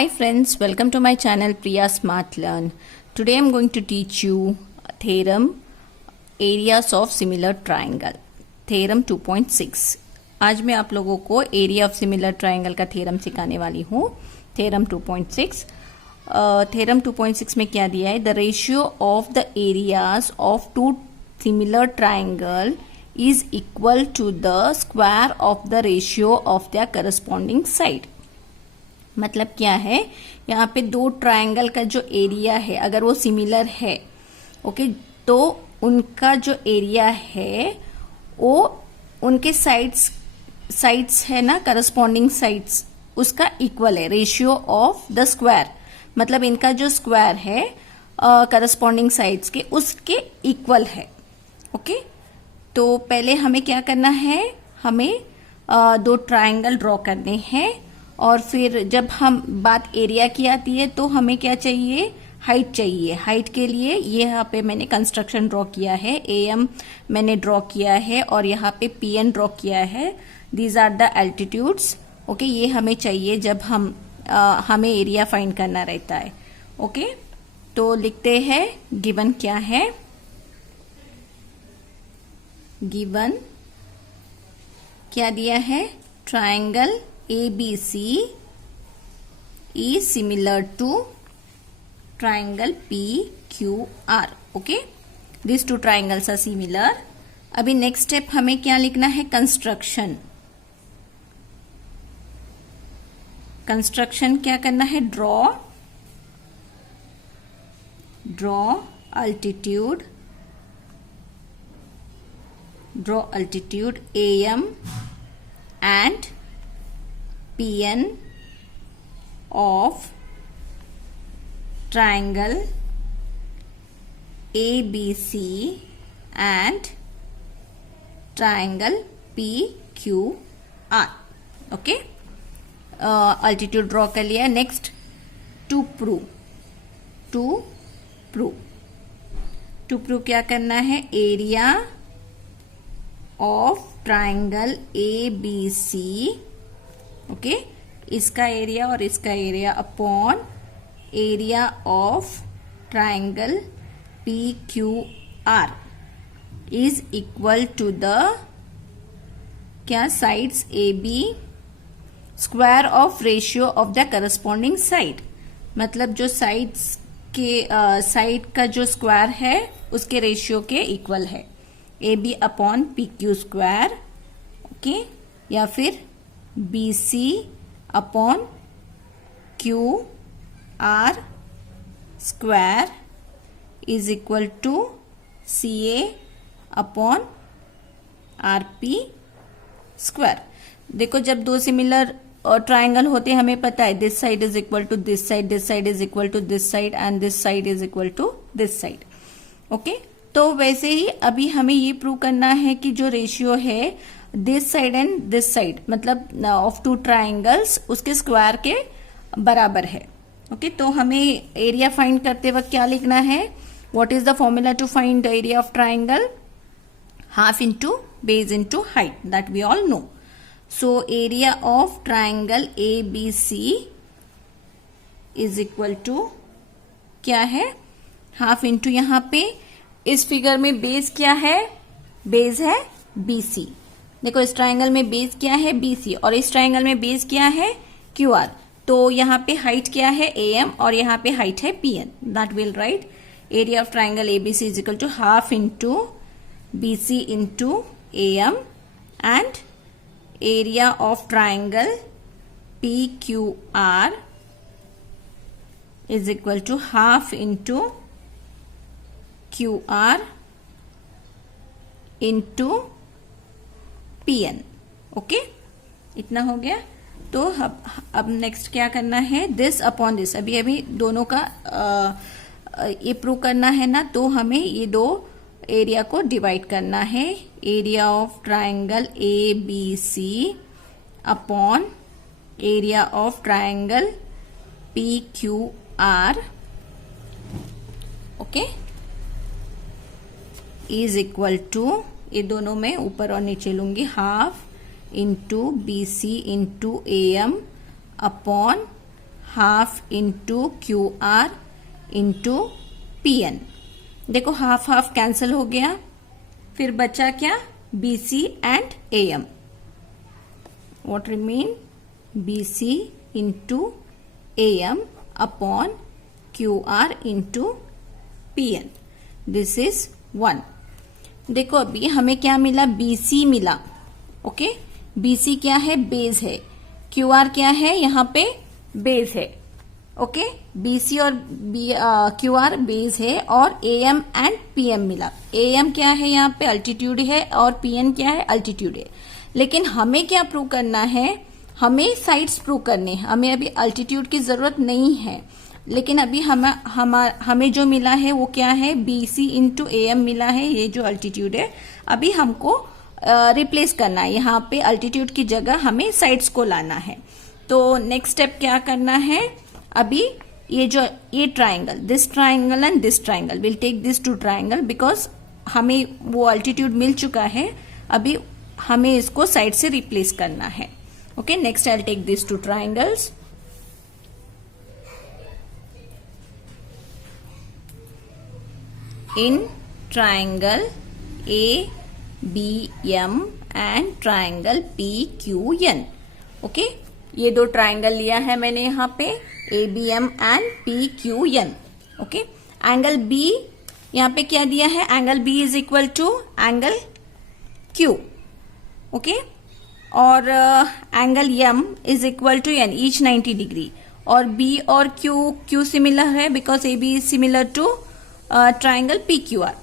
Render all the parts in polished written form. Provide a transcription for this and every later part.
Hi friends, welcome to my channel Priya Smart Learn. Today I am going to teach you theorem areas of similar triangle. Theorem 2.6. आज मैं आप लोगों को area of similar triangle का theorem सिखाने वाली हूँ. थ्योरम 2.6. थ्योरम 2.6 में क्या दिया है? The ratio of the areas of two similar triangle is equal to the square of the ratio of the corresponding side. मतलब क्या है, यहाँ पे दो ट्रायंगल का जो एरिया है अगर वो सिमिलर है, ओके, तो उनका जो एरिया है वो उनके साइड्स है ना, करस्पॉन्डिंग साइड्स उसका इक्वल है. रेशियो ऑफ द स्क्वायर मतलब इनका जो स्क्वायर है करस्पॉन्डिंग साइड्स के उसके इक्वल है. ओके, तो पहले हमें क्या करना है, हमें दो ट्रायंगल ड्रॉ करने हैं और फिर जब हम बात एरिया की आती है तो हमें क्या चाहिए, हाइट चाहिए. हाइट के लिए ये यहाँ पे मैंने कंस्ट्रक्शन ड्रॉ किया है, एम मैंने ड्रॉ किया है और यहाँ पे पीएन ड्रॉ किया है. These are the altitudes. Okay, ये हमें चाहिए जब हमें एरिया फाइंड करना रहता है. ओके, तो लिखते हैं गिवन क्या है. गिवन क्या दिया है, triangle ABC is similar to triangle PQR. Okay, these two triangles are similar. अभी नेक्स्ट स्टेप हमें क्या लिखना है, कंस्ट्रक्शन. कंस्ट्रक्शन क्या करना है, draw altitude AM and PN of triangle ABC and triangle PQR. Okay, altitude draw कर लिया. नेक्स्ट टू प्रूव क्या करना है, area of triangle ABC. Okay, इसका एरिया और इसका area upon area of triangle PQR is equal to the क्या, sides AB square of ratio of the corresponding side. मतलब जो साइड्स के साइड का जो स्क्वायर है उसके रेशियो के इक्वल है. AB upon PQ square. Okay, या फिर BC upon QR square is equal to CA upon RP square. देखो, जब दो सिमिलर ट्राइंगल होते हैं हमें पता है this side is equal to this side is equal to this side and this side is equal to this side. Okay, तो वैसे ही अभी हमें ये प्रूव करना है कि जो रेशियो है this side and this side मतलब ऑफ टू ट्राइंगल्स उसके स्क्वायर के बराबर है. ओके, तो हमें एरिया फाइंड करते वक्त क्या लिखना है, what is the formula to find the area of triangle, half into base into height, that we all know. So area of triangle ABC is equal to क्या है, हाफ इंटू यहाँ पे इस फिगर में बेस क्या है, base है BC. देखो, इस ट्रायंगल में बेस क्या है, BC, और इस ट्रायंगल में बेस क्या है, QR. तो यहाँ पे हाइट क्या है, AM, और यहाँ पे हाइट है PN. That will write area of triangle ABC is equal to half into BC into AM and area of triangle PQR is equal to half into QR into PN. Okay, इतना हो गया. तो अब next क्या करना है, this upon this. अभी दोनों का ये प्रूव करना है ना, तो हमें ये दो एरिया को डिवाइड करना है. Area of triangle ABC upon area of triangle PQR. Okay, is equal to, ये दोनों में ऊपर और नीचे लूंगी, half into BC into AM upon half into Q R into P N. देखो हाफ हाफ कैंसिल हो गया, फिर बचा क्या, B C and A M. What remain, B C into A M upon Q R into P N. This is 1। देखो अभी हमें क्या मिला, बी सी मिला। ओके, बी सी क्या है, बेस है। क्यू आर क्या है, यहाँ पे बेस है। ओके, बी सी और क्यू आर बेस है, और A M and P M मिला। ए एम क्या है, यहाँ पे अल्टीट्यूड है, और पी एन क्या है, अल्टीट्यूड है। लेकिन हमें क्या प्रूव करना है, हमें साइड्स प्रूव करने हैं। हमें अभी अल्टीट्यूड की जरूरत नहीं है, लेकिन अभी हमें जो मिला है वो क्या है, B C into A M मिला है, ये जो अल्टीट्यूड है। अभी हमको रिप्लेस करना है, यहाँ पे अल्टीट्यूड की जगह हमें साइड्स को लाना है। तो नेक्स्ट स्टेप क्या करना है, अभी ये triangle, this triangle and this triangle, will take this two triangle because हमें वो अल्टीट्यूड मिल चुका है। अभी हमें इसको साइड से रिप्लेस करना है। Okay, next I will take this two triangles. In triangle ABM and triangle PQN। Okay, ये दो ट्राइंगल लिया है मैंने यहाँ पे, ABM and PQN। Okay, angle B यहाँ पे क्या दिया है, angle B is equal to angle Q। Okay, और angle M is equal to N, each 90 degree. और B और Q सिमिलर है because AB is similar to triangle P Q R.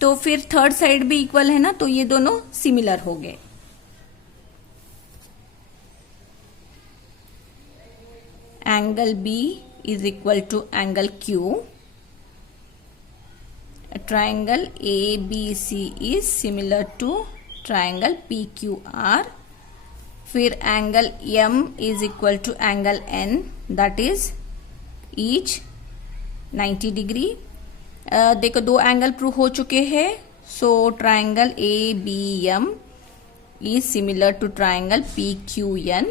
तो फिर थर्ड साइड भी इक्वल है ना, तो ये दोनों सिमिलर हो गए। Angle B is equal to angle Q. Triangle A B C is similar to triangle P Q R. फिर angle M is equal to angle N, that is each 90 degree. देखो दो एंगल प्रूव हो चुके हैं, so triangle A B M is similar to triangle P Q N,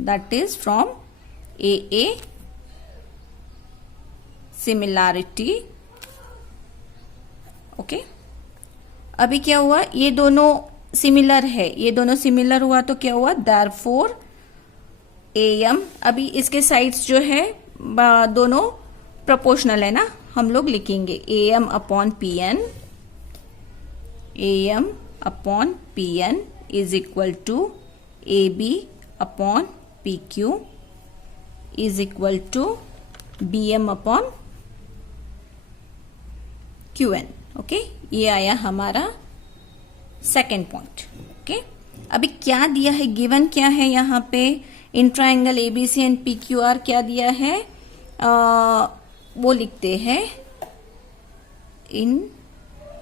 that is from A similarity. Okay, अभी क्या हुआ, ये दोनों सिमिलर है, ये दोनों सिमिलर हुआ तो क्या हुआ, देयरफॉर ए एम। अभी इसके साइड्स जो है दोनों प्रोपोर्शनल है ना, हम लोग लिखेंगे A M upon P N, A M upon P N is equal to A B upon P Q is equal to B M upon Q N. Okay, ये आया हमारा सेकेंड पॉइंट। ओके, अभी क्या दिया है, गिवन क्या है यहाँ पे, in triangle ABC and P Q R क्या दिया है, वो लिखते हैं in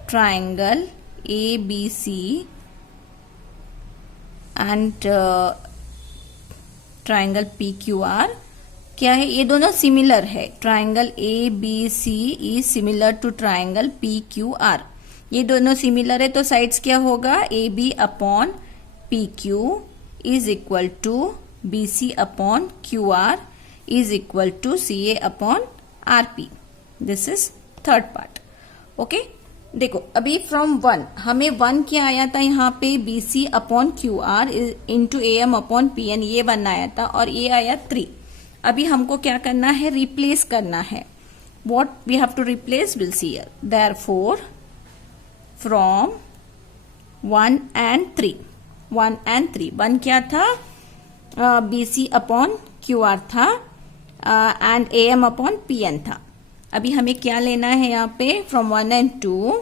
triangle A B C and triangle P Q R क्या है, ये दोनों सिमिलर है। Triangle A B C is similar to triangle P Q R, ये दोनों सिमिलर है तो साइड्स क्या होगा, A B upon P Q is equal to B C upon Q R is equal to C A upon R P. This is third part. Okay, देखो अभी from 1 हमें 1 क्या आया था, यहाँ पे B C upon Q R into A M upon P N, ये 1 आया था, और ये आया 3। अभी हमको क्या करना है, रिप्लेस करना है। What we have to replace, will see here. Therefore from 1 and 3, 1 and 3, 1 क्या था, B C upon Q R था, and A M upon P N था। अभी हमें क्या लेना है यहाँ पे, from 1 and 2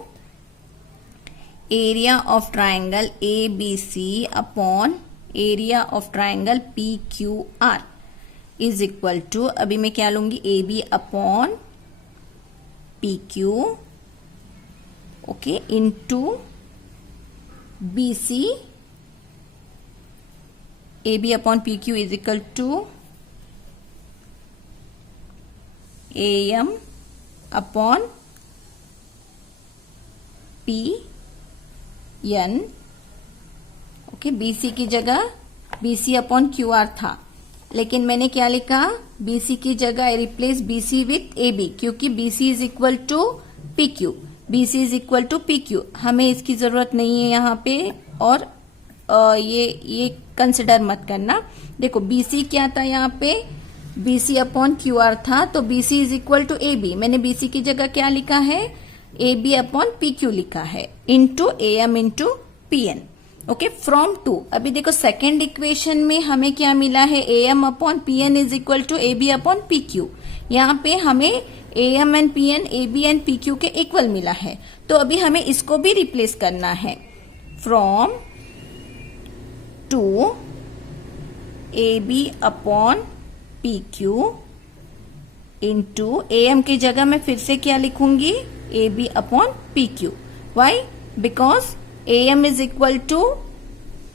area of triangle A B C upon area of triangle P Q R is equal to, अभी मैं क्या लूंगी, A B upon P Q, okay, into B C, A B upon P Q is equal to A M upon P N. Okay, B C की जगह B C upon Q R था, लेकिन मैंने क्या लिखा, BC की जगह I replace BC with AB, क्योंकि BC is equal to PQ, BC is equal to PQ, हमें इसकी जरूरत नहीं है यहाँ पे। और ये कंसिडर मत करना। देखो BC क्या था यहाँ पे, BC अपॉन QR था, तो BC is equal to AB, मैंने BC की जगह क्या लिखा है, AB अपॉन PQ लिखा है, into AM into PN। Okay, from two. अभी देखो सेकेंड इक्वेशन में हमें क्या मिला है, AM अपॉन PN is equal to AB upon PQ। यहाँ पे हमें AM and PN AB and PQ के इक्वल मिला है, तो अभी हमें इसको भी रिप्लेस करना है। From two AB upon PQ into AM की जगह मैं फिर से क्या लिखूंगी, AB upon PQ। Why? Because AM is equal to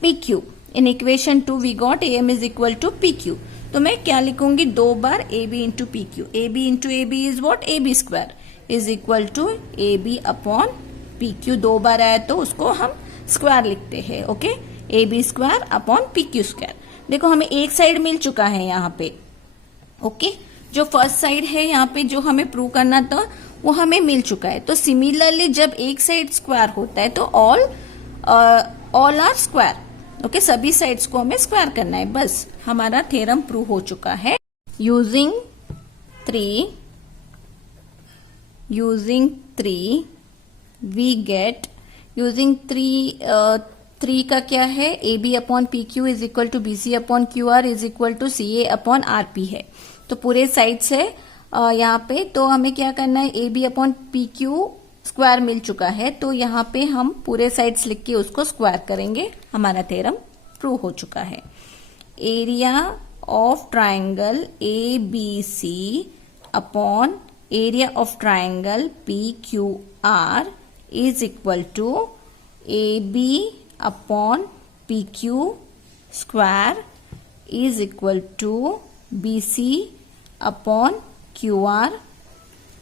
PQ. In equation 2 we got AM is equal to PQ. तो मैं क्या लिखूंगी, 2 बार AB into PQ. AB into AB is what? AB square is equal to AB upon PQ. 2 बार आया तो उसको हम square लिखते हैं। Okay, AB square upon PQ square। देखो हमें एक साइड मिल चुका है यहाँ पे। ओके, जो फर्स्ट साइड है यहाँ पे जो हमें प्रूव करना था वो हमें मिल चुका है। तो सिमिलरली जब एक साइड स्क्वायर होता है तो ऑल आर स्क्वायर। ओके, सभी साइड्स को हमें स्क्वायर करना है, बस हमारा थ्योरम प्रूव हो चुका है। Using three we get, using three का क्या है, AB upon PQ is equal to BC upon QR is equal to CA upon RP है। तो पूरे साइड्स है यहाँ पे, तो हमें क्या करना है, AB अपॉन PQ स्क्वायर मिल चुका है, तो यहाँ पे हम पूरे साइड्स लिख के उसको स्क्वायर करेंगे, हमारा थ्योरम प्रूव हो चुका है। Area of triangle ABC upon area of triangle PQR is equal to AB upon PQ square is equal to BC upon QR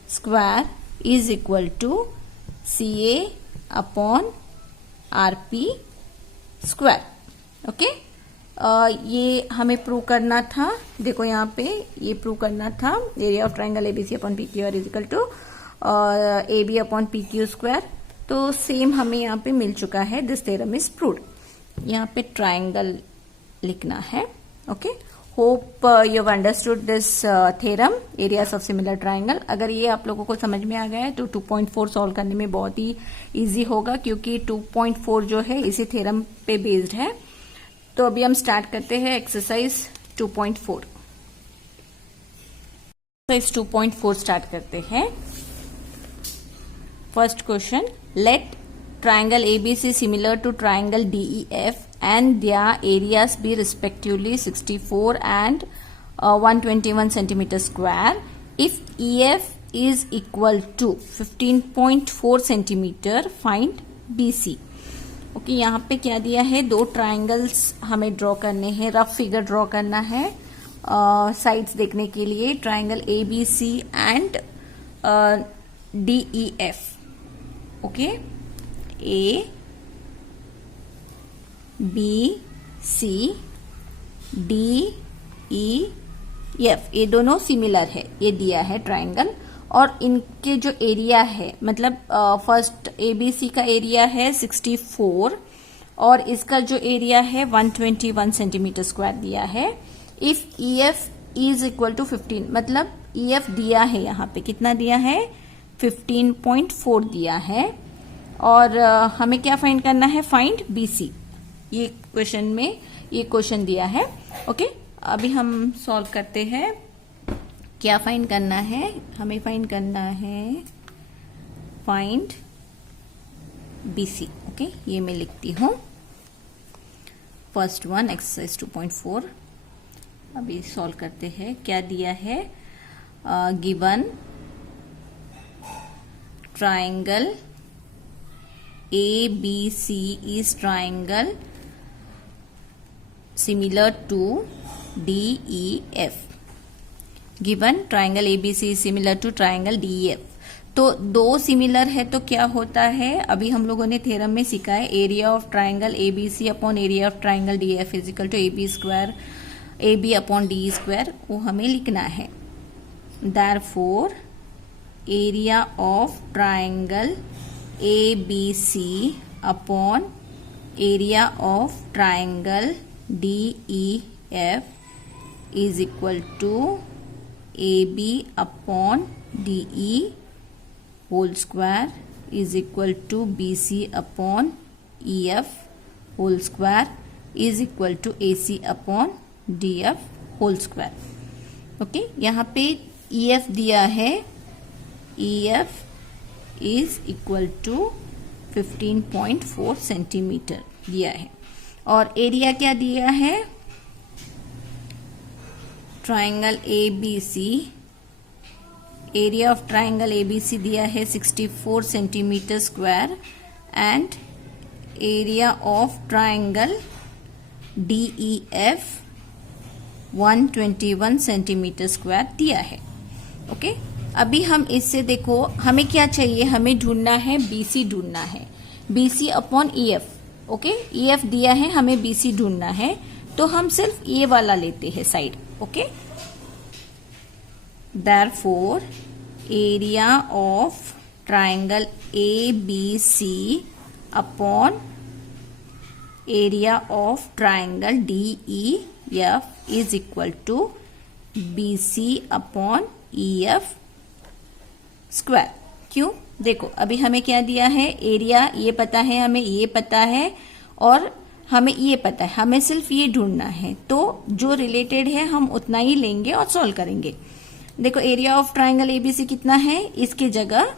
square is equal to CA upon RP square. Okay, ये हमें prove करना था। देखो यहाँ पे ये prove करना था, area of triangle ABC upon PQR is equal to AB upon PQ square. तो सेम हमें यहाँ पे मिल चुका है, दिस थ्योरम इज प्रूव्ड। यहाँ पे ट्राइंगल लिखना है। Okay, hope you have understood this theorem, areas of similar triangle. अगर ये आप लोगों को समझ में आ गया है तो 2.4 सॉल्व करने में बहुत ही इजी होगा, क्योंकि 2.4 जो है इसी थ्योरम पे बेस्ड है। तो अभी हम स्टार्ट करते हैं एक्सरसाइज 2.4। एक्सरसाइज 2.4 स्टार्ट करते हैं। First question, let triangle ABC similar to triangle DEF and their areas be respectively 64 and 121 centimeter square. If EF is equal to 15.4 centimeter, find BC. Okay, यहाँ पे क्या दिया है, 2 ट्राइंगल्स हमें ड्रॉ करने हैं, रफ फिगर ड्रॉ करना है साइड्स देखने के लिए, triangle ABC and DEF। Okay, A, B, C, D, E, F, ये दोनों सिमिलर है, ये दिया है ट्राइंगल। और इनके जो एरिया है, मतलब फर्स्ट ABC का एरिया है 64 और इसका जो एरिया है 121 सेंटीमीटर स्क्वायर दिया है। If EF is equal to 15, मतलब EF दिया है यहाँ पे, कितना दिया है, 15.4 दिया है। और हमें क्या फाइंड करना है, फाइंड BC। ये क्वेश्चन में ये क्वेश्चन दिया है। ओके, अभी हम सॉल्व करते हैं। क्या फाइंड करना है, हमें फाइंड करना है फाइंड BC। ओके, ये मैं लिखती हूँ। फर्स्ट वन एक्सरसाइज 2.4 अभी सॉल्व करते हैं। क्या दिया है, given triangle ABC is triangle similar to DEF. Given triangle ABC is similar to triangle DEF. तो 2 सिमिलर है तो क्या होता है, अभी हम लोगों ने थ्योरम में सीखा है, area of triangle ABC upon area of triangle DEF is equal to AB square A B upon D square वो हमें लिखना है। Therefore area of triangle A B C upon area of triangle D E F is equal to A B upon D E whole square is equal to BC upon EF whole square is equal to AC upon DF whole square. Okay, यहाँ पे EF दिया है, EF is equal to 15.4 centimetre दिया है। और area क्या दिया है? Triangle ABC, area of triangle ABC दिया है 64 centimetre square and area of triangle DEF 121 centimetre square दिया है। ओके, अभी हम इससे देखो हमें क्या चाहिए, हमें ढूंढना है बीसी ढूंढना है, BC upon EF. Okay, EF दिया है, हमें बीसी ढूंढना है, तो हम सिर्फ ये वाला लेते हैं side. Okay, therefore area of triangle ABC upon area of triangle DEF is equal to BC upon EF square. क्यों? देखो अभी हमें क्या दिया है, एरिया ये पता है, हमें ये पता है और हमें ये पता है, हमें सिर्फ ये ढूंढना है, तो जो रिलेटेड है हम उतना ही लेंगे और सॉल्व करेंगे। देखो एरिया ऑफ ट्राइंगल एबीसी कितना है, इसके जगह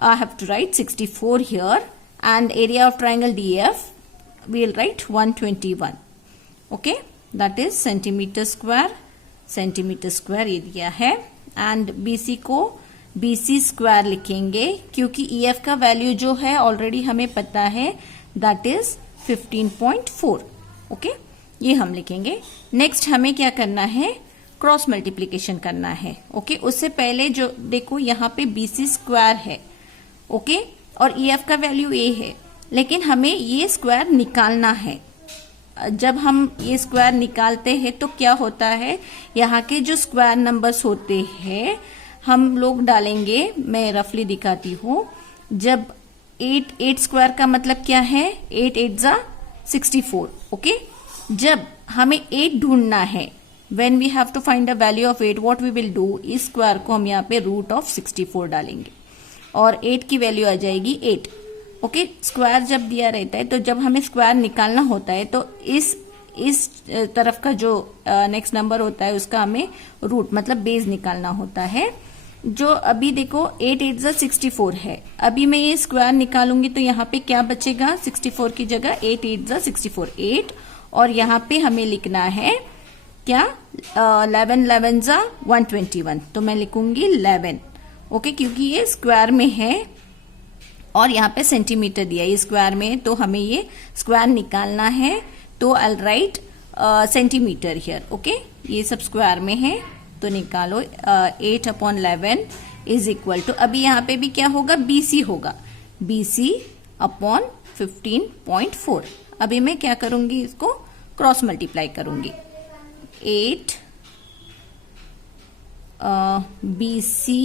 I have to write 64 here and area of triangle DF we will write 121। Okay, that is centimetre square area है एंड बीसी को बीसी स्क्वायर लिखेंगे क्योंकि ईएफ का वैल्यू जो है ऑलरेडी हमें पता है, दैट इज 15.4। ओके, ये हम लिखेंगे। नेक्स्ट हमें क्या करना है, क्रॉस मल्टीप्लीकेशन करना है। ओके, उससे पहले जो देखो यहाँ पे बीसी स्क्वायर है, ओके, और ईएफ का वैल्यू ए है, लेकिन हमें ये स्क्वायर निकालना है। जब हम ये स्क्वायर निकालते हैं तो क्या होता है, यहाँ के जो स्क्वायर नंबर्स होते हैं हम लोग डालेंगे, मैं रफली दिखाती हूँ। जब 8 स्क्वायर का मतलब क्या है, 8 8 जा 64। ओके, जब हमें 8 ढूंढना है, when we have to find the value of 8, what we will do, इस स्क्वायर को हम यहाँ पे रूट ऑफ 64 डालेंगे और 8 की वैल्यू आ जाएगी 8। ओके, स्क्वायर जब दिया रहता है तो जब हमें स्क्वायर निकालना होता है तो इस तरफ का जो नेक्स्ट नंबर होता है उसका हमें रूट मतलब बेस निकालना होता है। जो अभी देखो 8 8 जा 64 है, अभी मैं ये स्क्वायर निकालूंगी तो यहाँ पे क्या बचेगा, 64 की जगह 8 8 जा 64 8, और यहाँ पे हमें लिखना है क्या, 11 11 जा 121, तो मैं लिखूंगी 11। ओके, क्योंकि ये स्क्वायर में है और यहाँ पे सेंटीमीटर दिया है स्क्वायर में, तो हमें ये स्क्वायर निकालना है, तो आई राइट सेंटीमीटर हियर। ओके, ये सब स्क्वायर में है तो निकालो 8 अपॉन 11 इज इक्वल टू, अभी यहाँ पे भी क्या होगा, बीसी होगा, बीसी अपॉन 15.4। अभी मैं क्या करूंगी, इसको क्रॉस मल्टीप्लाई करूंगी। 8 BC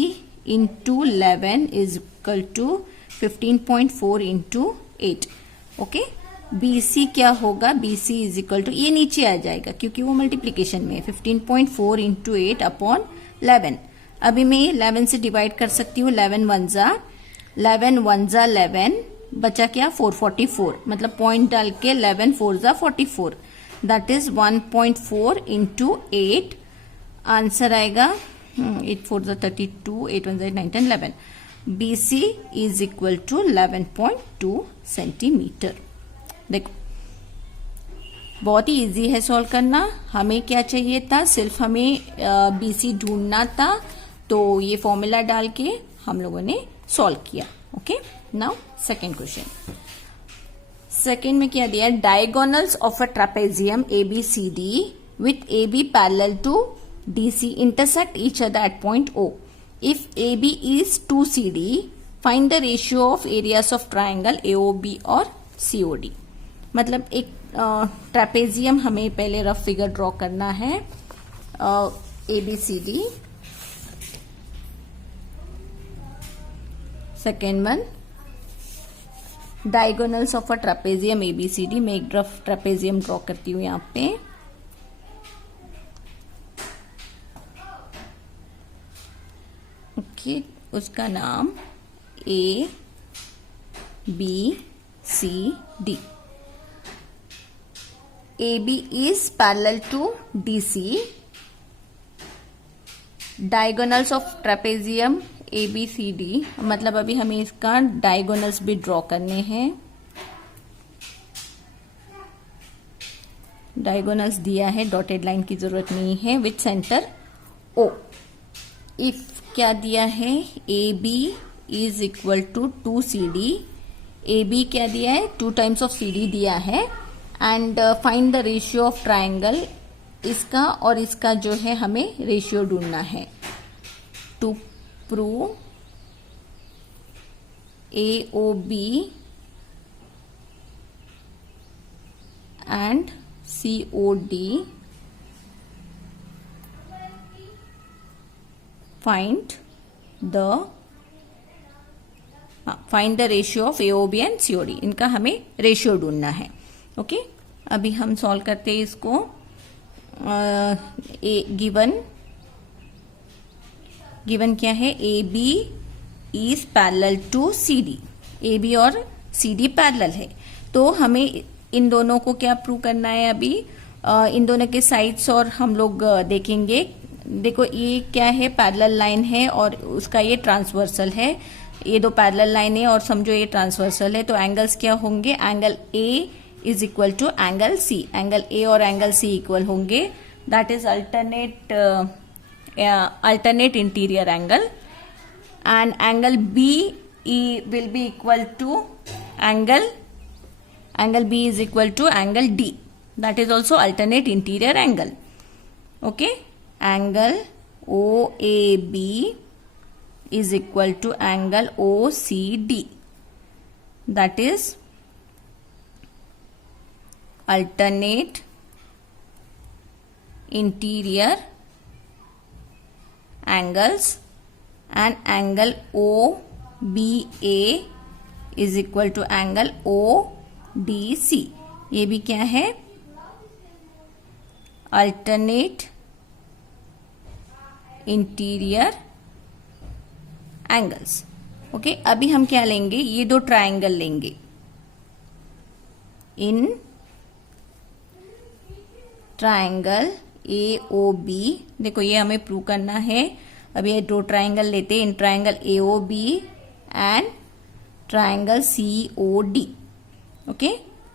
into 11 is equal to 15.4 into 8। Okay, BC क्या होगा, BC इज इक्वल टू, ये नीचे आ जाएगा क्योंकि वो मल्टीप्लीकेशन में है, 15.4 इंटू 8 अपॉन 11। अभी मैं 11 से डिवाइड कर सकती हूँ, 11 1 जा 11, बचा क्या 444, मतलब पॉइंट डाल के 11 4 जा 44, दैट इज 1.4 इंटू 8। आंसर आएगा 8 4 जा 32, 8 1 जा 9 10 11। BC is equal to 11.2 centimetre. देखो बहुत ही इजी है सॉल्व करना। हमें क्या चाहिए था, सिर्फ हमें BC ढूंढना था, तो ये फॉर्मूला डाल के हम लोगों ने सॉल्व किया। Okay, now second question. Second में क्या दिया, diagonals of a trapezium ABCD with AB parallel to DC intersect each other at point O. If AB is 2CD, find the ratio of areas of triangle AOB or COD. मतलब एक trapezium हमें पहले rough figure draw करना है, ABCD। Second one, diagonals of a trapezium ABCD। मैं एक rough trapezium draw करती हूँ यहाँ पे। ओके, उसका नाम ABCD। AB is parallel to DC. Diagonals of trapezium ABCD, मतलब अभी हमें इसका डायगोनल्स भी ड्रॉ करने हैं। डायगोनल्स दिया है, डॉटेड लाइन की जरूरत नहीं है। With centre O। इफ क्या दिया है, AB is equal to 2CD। AB क्या दिया है, 2 टाइम्स ऑफ CD दिया है। And find the ratio of triangle, इसका और इसका जो है हमें रेशियो ढूंढना है। To prove AOB and COD, find the ratio of AOB and COD। इनका हमें रेशियो ढूंढना है। ओके, अभी हम सॉल्व करते हैं इसको। गिवन क्या है, AB is parallel to CD। AB और CD पैरेलल है, तो हमें इन दोनों को क्या प्रूव करना है अभी, इन दोनों के साइड्स और हम लोग देखेंगे। देखो ये क्या है, पैरेलल लाइन है और उसका ये ट्रांसवर्सल है। ये दो पैरेलल लाइन है और समझो ये ट्रांसवर्सल है, तो एंगल्स क्या होंगे, angle A is equal to angle C। Angle A और एंगल C इक्वल होंगे, that is alternate interior angle. And angle B will be equal to angle B is equal to angle D, that is also alternate interior angle. Okay, angle OAB is equal to angle OCD, that is alternate interior angles। and angle OBA is equal to angle ODC। ये भी क्या है, alternate interior angles. Okay, अभी हम क्या लेंगे, ये दो ट्राइंगल लेंगे। इन ट्राइंगल AOB, देखो ये हमें प्रूव करना है। अभी ये दो ट्राइंगल लेते हैं, in triangle AOB and triangle COD। Okay,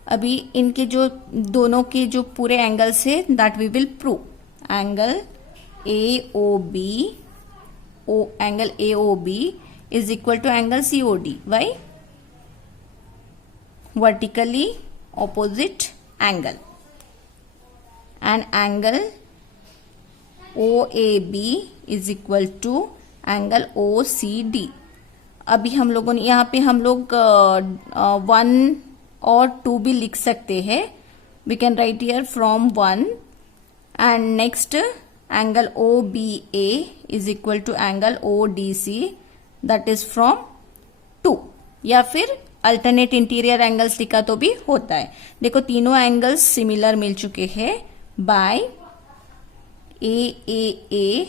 अभी इनके जो दोनों के जो पूरे एंगल्स है that we will prove. Angle AOB is equal to angle COD। Why, vertically opposite angle. And angle OAB is equal to angle OCD। अभी हम लोगों ने यहाँ पे हम लोग 1 और 2 भी लिख सकते हैं। We can write here from 1 and next angle OBA is equal to angle ODC, that is from 2। या फिर अल्टरनेट इंटीरियर एंगल्स लिखा तो भी होता है। देखो तीनों एंगल्स सिमिलर मिल चुके हैं bye AAA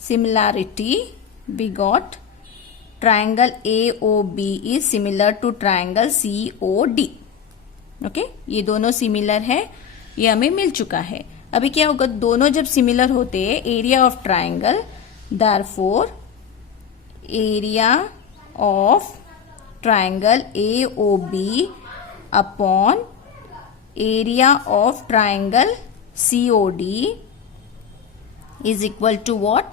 similarity, we got triangle AOB is similar to triangle COD। Okay, ये दोनों सिमिलर है, ये हमें मिल चुका है। अभी क्या होगा, दोनों जब सिमिलर होते हैं, area of triangle, therefore area of triangle AOB upon area of triangle COD is equal to what,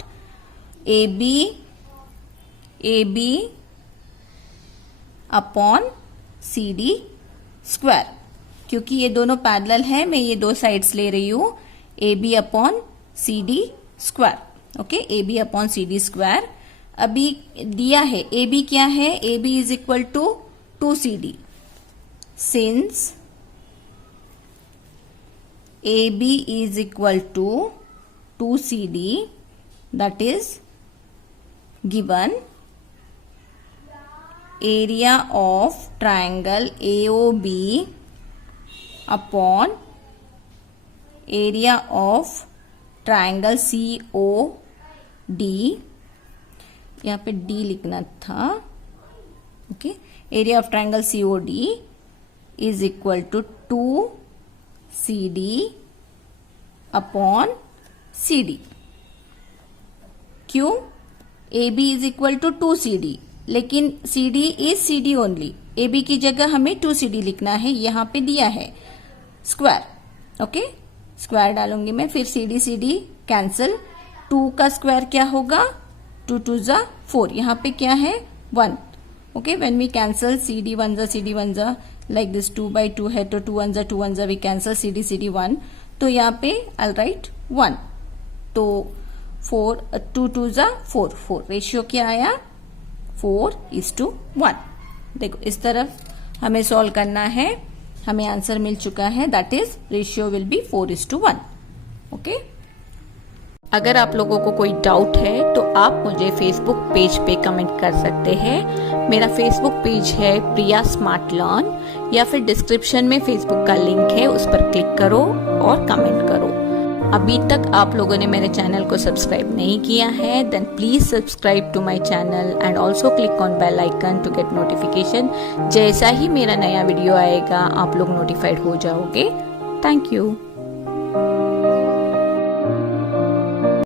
AB upon CD square. क्योंकि ये दोनों पैरेलल है, मैं ये दो साइड्स ले रही हूं, AB upon CD square. Okay, AB upon CD square. अभी दिया है AB क्या है, AB is equal to 2CD। since AB is equal to 2CD, that is given area of triangle AOB upon area of triangle COD, यहाँ पे D लिखना था, okay, area of triangle COD is equal to 2CD upon CD. क्यों? AB is equal to 2CD, लेकिन CD is CD only. AB की जगह हमें 2CD लिखना है, यहां पे दिया है स्क्वायर. ओके, स्क्वायर डालूंगी मैं, फिर CD कैंसिल. 2 का स्क्वायर क्या होगा? 2 2 जा 4. यहाँ पे क्या है? 1. Okay, when we cancel CD 1 जा लाइक दिस, 2 by 2 है तो 2 1 जा वी कैंसिल CD 1. तो यहाँ पे आई राइट 1. तो 2 2 जा 4. रेशियो क्या आया? 4:1. देखो इस तरफ हमें सॉल्व करना है, हमें आंसर मिल चुका है, that is ratio will be 4:1. Okay, अगर आप लोगों को कोई डाउट है तो आप मुझे फेसबुक पेज पे कमेंट कर सकते हैं. मेरा फेसबुक पेज है प्रिया स्मार्ट लर्न, या फिर डिस्क्रिप्शन में फेसबुक का लिंक है, उस पर क्लिक करो और कमेंट करो. अभी तक आप लोगों ने मेरे चैनल को सब्सक्राइब नहीं किया है, then please subscribe to my channel and also click on bell icon to get notification. जैसा ही मेरा नया वीडियो आएगा आप लोग नोटिफाइड हो जाओगे. Thank you.